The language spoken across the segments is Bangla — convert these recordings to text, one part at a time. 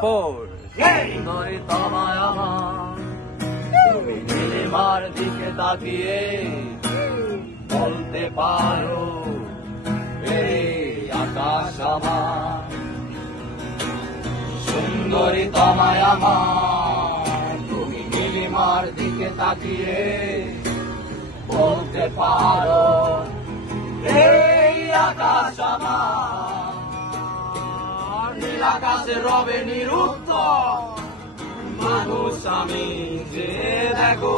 4 সুন্দরী তোমায় আমার তুমি নীলিমার দিকে তাকিয়ে বলতে পারো এই আকাশ আমার সুন্দরী তোমায় আমার তুমি নীলিমার দিকে তাকিয়ে বলতে পারো এই আকাশ আমার নীল আকাশে রবে নিরুত্তর মানুষ আমি যে দেখো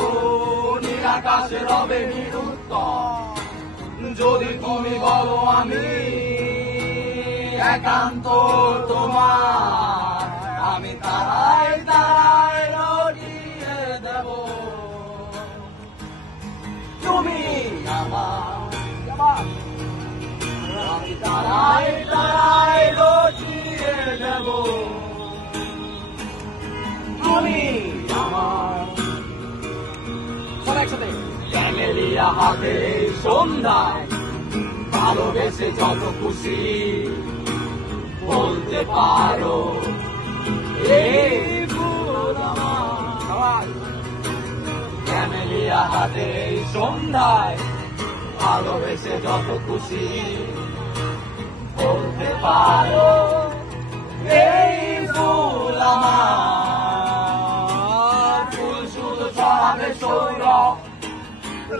নীল আকাশে রবে নিরুত্তর যদি তুমি বলো আমি একান্ত তোমার আমি তারাই তারাই লড়িয়ে দেব তুমি আমার আমি তারাই তারাই লড়িয়ে দেব তুমি আমার সব একসাথে ক্যামেলিয়া হাতে সন্ধ্যায় ভালোবেসে যত খুশি বলতে পারো এই ফুল আমার ক্যামেলিয়া হাতে সন্ধ্যায় ভালোবেসে যত খুশি বলতে পারো এই ফুল আমার ফুল শুধু ছড়াবে সৌরভ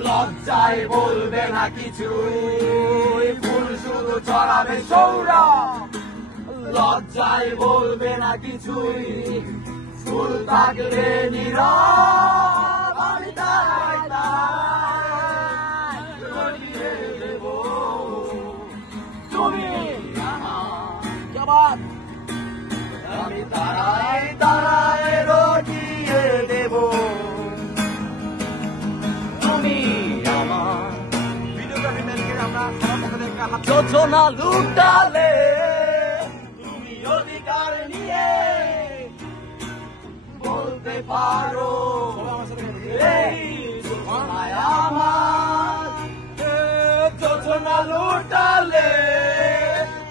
লজ্জায় বলবে না কিছুই ফুল শুধু ছড়াবে সৌরভ লজ্জায় বলবে না কিছুই ফুল থাকলে নীরব আমি তাই তাই লড়িয়ে দেব তুমি আমার আমি তারাই তারাই লড়িয়ে দেব তুমি আমার ভিডিওগ্রাফি ম্যানকে আমরা যোজনা লুটালে তুমি অধিকার নিয়ে বলতে পারো এই যোজনায় আমার যোজনা লুটালে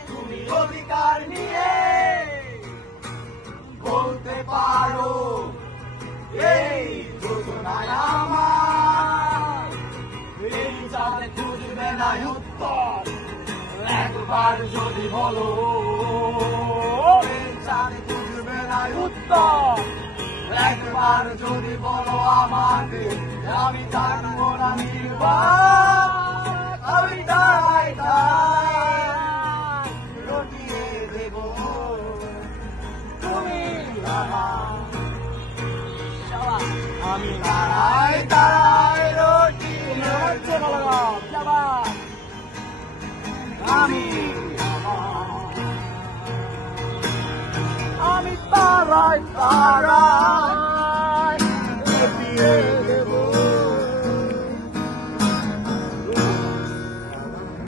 তুমি অধিকার নিয়ে বলতে পারো এই যোজনায় আমার এই চাঁদে খুঁজবে না উত্তর একবার যদি বলো এই চাঁদে খুঁজবে না উত্তর একবার যদি বলো আমাকে আমি থাকবো না নির্বাক আমি তাই তাই লড়িয়ে দেব তুমি আমি তারাই তারাই লড়িয়ে আমি তারাই তারাই